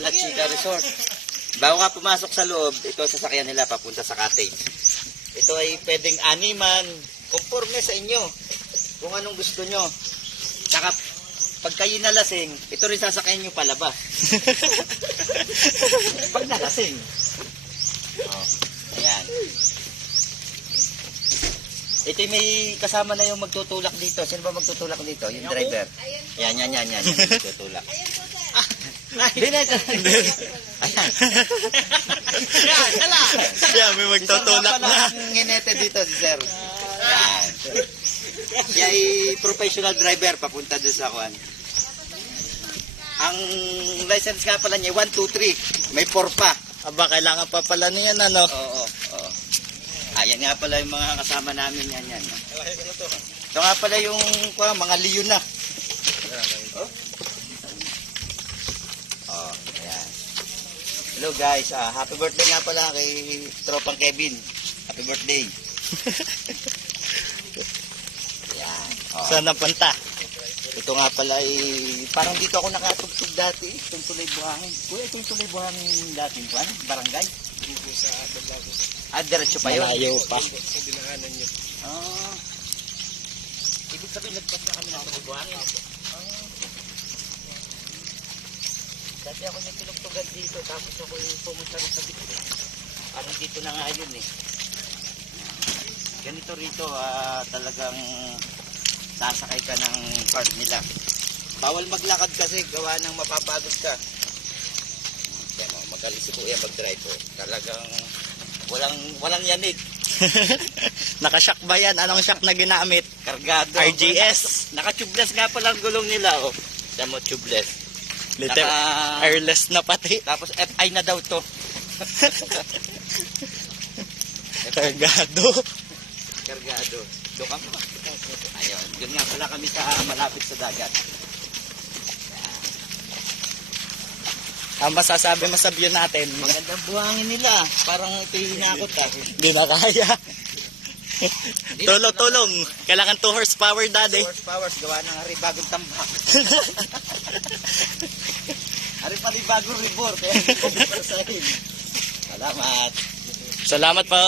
La Chica Resort. Bago ka pumasok sa loob, ito sasakyan nila papunta sa cottage. Ito ay pwedeng animan, conforme sa inyo. Kung anong gusto nyo. Saka pag kayo nalasing, ito rin sasakyan nyo palabas. Pag nalasing. Oh, ayan. Ito may kasama na yung magtutulak dito. Sino ba magtutulak dito? Yung driver. Yan. Yung magtutulak. Bineta. Ayan. Yeah, may magtutulak na. Ang ginete dito si sir. Yan. Siya ay professional driver papunta doon sa Juan. Ang license nga pala niya 1, 2, 3. May 4 pa. Aba, kailangan pa pala niyan, ano? Oo. Ayan nga pala yung mga kasama namin yan. Ito nga pala yung mga leon na. Ayan. Hello guys, happy birthday nga pala kay Tropang Kevin. Happy birthday. Ayan. Saan napunta? Ito nga pala ay parang dito ako nakatugtog dati. Itong Tulay Buhangin. Kuya, ito yung Tulay Buhangin dati. Barangay? Dito sa Balagos. Diretso pa yun? Malayo pa. Sa dinaanan nyo. Ibig sabihin, nagpas na kami ng Tulay Buhangin. Dati ako nagtulog-tugan dito, tapos ako pumunta rin sa dito. Parang dito na nga yun eh. Ganito rito, talagang sasakay ka ng cart nila. Bawal maglakad kasi, gawa ng mapapagod ka. Magaling si Kuya mag-drive po. Talagang walang yanig. Naka-shock ba yan? Anong shock na ginamit? Kargado. RGS. Naka-tubeless nga pala ang gulong nila. Oh. Damo tubeless. Liter airless na pati. Tapos FI na daw to. Kargado. Kargado. Doon ka mo. Ayun. Yun nga pala kami sa malapit sa dagat. Ang masasabi mo sa view natin? Magandang buhangin nila. Parang ito hinakot ah. Hindi na kaya. Tulong. Kailangan 2 horsepower, daddy. 2 horsepower. Gawa ng hari bagong tambak. Hari pali bagong ribor. Kaya hindi ko para sa akin. Salamat. Salamat po.